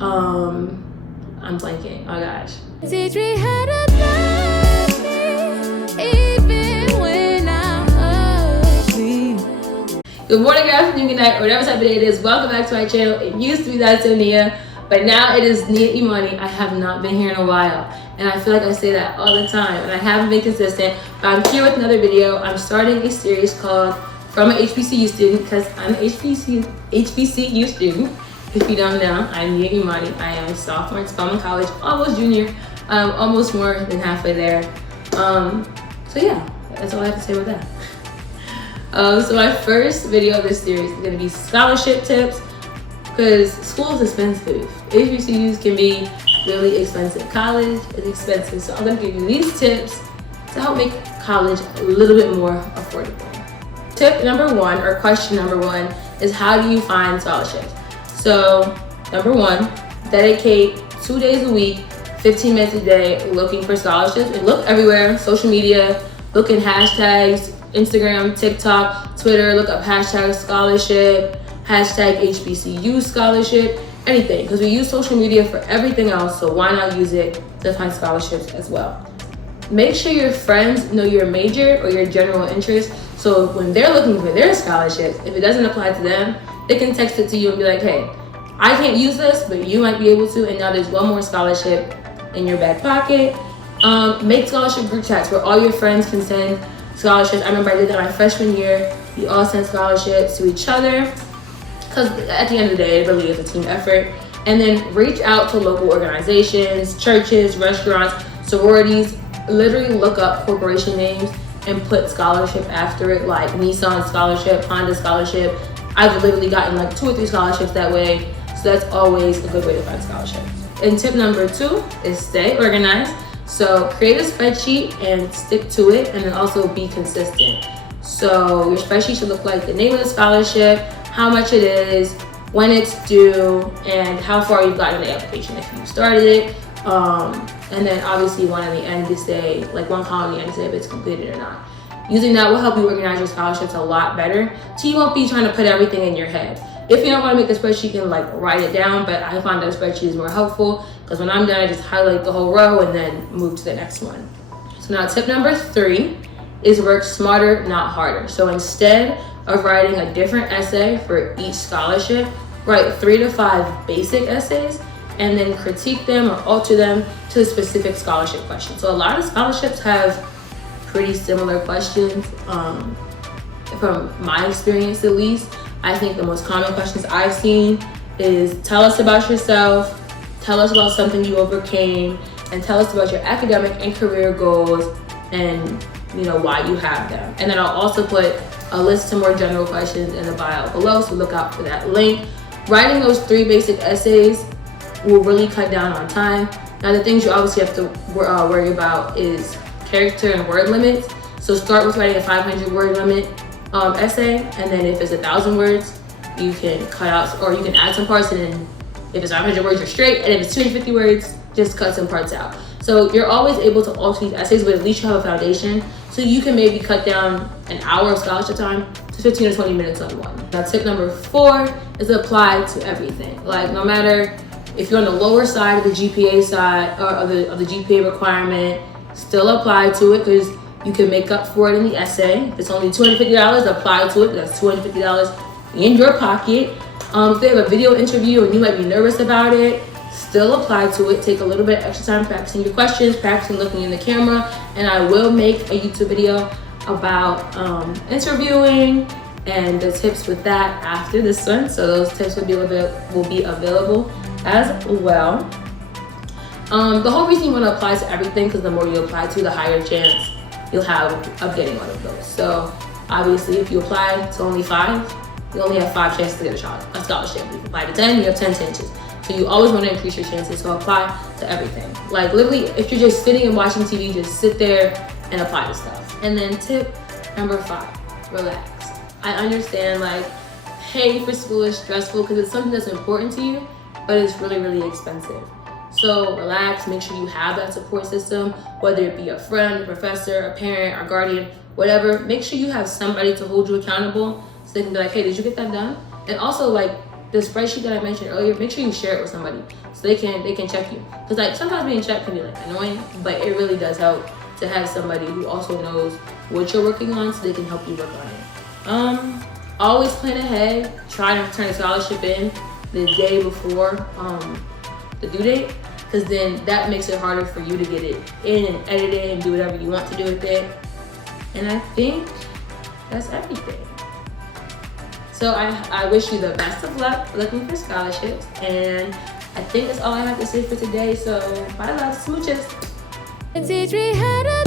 I'm blanking. Oh gosh. Teach me how to love me, even when I'm asleep. Good morning, good afternoon, good night, or whatever type of day it is. Welcome back to my channel. It used to be That's So Nia, but now it is Nia Imani. I have not been here in a while, and I feel like I say that all the time, and I haven't been consistent, but I'm here with another video. I'm starting a series called From an Hbcu Student, because I'm an HBCU student. If you don't know, I'm Nia Imani. I am a sophomore in Spelman College, almost junior, almost more than halfway there. So yeah, that's all I have to say with that. So my first video of this series is going to be scholarship tips, because school is expensive. HBCUs can be really expensive. College is expensive, so I'm going to give you these tips to help make college a little bit more affordable. Tip number one, or question number one, is how do you find scholarships? So number one, dedicate 2 days a week, 15 minutes a day looking for scholarships, and look everywhere, social media, look in hashtags, Instagram, TikTok, Twitter, look up hashtag scholarship, hashtag HBCU scholarship, anything, because we use social media for everything else, so why not use it to find scholarships as well. Make sure your friends know your major or your general interest, so when they're looking for their scholarships, if it doesn't apply to them, they can text it to you and be like, hey, I can't use this, but you might be able to, and now there's one more scholarship in your back pocket. Make scholarship group chats where all your friends can send scholarships. I remember I did that my freshman year. We all sent scholarships to each other, because at the end of the day, it really is a team effort. And then reach out to local organizations, churches, restaurants, sororities. Literally look up corporation names and put scholarship after it, like Nissan scholarship, Honda scholarship. I've literally gotten like 2 or 3 scholarships that way, so that's always a good way to find scholarships. And tip number 2 is stay organized. So create a spreadsheet and stick to it, and then also be consistent. So your spreadsheet should look like the name of the scholarship, how much it is, when it's due, and how far you've gotten in the application if you started it. And then obviously one at the end to say, like one column at the end to say if it's completed or not. Using that will help you organize your scholarships a lot better, so you won't be trying to put everything in your head. If you don't want to make a spreadsheet, you can like write it down, but I find that a spreadsheet is more helpful, because when I'm done, I just highlight the whole row and then move to the next one. So now tip number 3 is work smarter, not harder. So instead of writing a different essay for each scholarship, write 3 to 5 basic essays and then critique them or alter them to the specific scholarship question. So a lot of scholarships have pretty similar questions. From my experience at least, I think the most common questions I've seen is tell us about yourself, tell us about something you overcame, and tell us about your academic and career goals and why you have them. And then I'll also put a list of more general questions in the bio below, so look out for that link. Writing those 3 basic essays will really cut down on time. Now the things you obviously have to worry about is character and word limits. So start with writing a 500 word limit essay, and then if it's 1,000 words, you can cut out, or you can add some parts, and then if it's 500 words, you're straight, and if it's 250 words, just cut some parts out. So you're always able to alter these essays, but at least you have a foundation, so you can maybe cut down an hour of scholarship time to 15 or 20 minutes on one. Now tip number 4 is apply to everything. Like no matter if you're on the lower side of the GPA side, or of the GPA requirement, still apply to it, because you can make up for it in the essay. If it's only $250, apply to it. That's $250 in your pocket. If they have a video interview and you might be nervous about it, still apply to it. Take a little bit extra time practicing your questions, practicing looking in the camera, and I will make a YouTube video about interviewing and the tips with that after this one. So those tips will be available as well. The whole reason you want to apply to everything, because the more you apply to, the higher chance you'll have of getting one of those. So obviously if you apply to only 5, you only have 5 chances to get a scholarship. If you apply to 10, you have 10 chances. So you always want to increase your chances, so apply to everything. Like literally, if you're just sitting and watching TV, just sit there and apply to stuff. And then tip number 5, relax. I understand like paying for school is stressful because it's something that's important to you, but it's really, really expensive. So relax, make sure you have that support system, whether it be a friend, a professor, a parent, or guardian, whatever. Make sure you have somebody to hold you accountable, so they can be like, hey, did you get that done? And also like the spreadsheet that I mentioned earlier, make sure you share it with somebody so they can check you. Because like sometimes being checked can be like annoying, but it really does help to have somebody who also knows what you're working on so they can help you work on it. Always plan ahead. Try to turn a scholarship in the day before the due date, because then that makes it harder for you to get it in and edit it and do whatever you want to do with it. And I think that's everything. So I wish you the best of luck looking for scholarships, and I think that's all I have to say for today. So bye, love, smooches. Teach me how to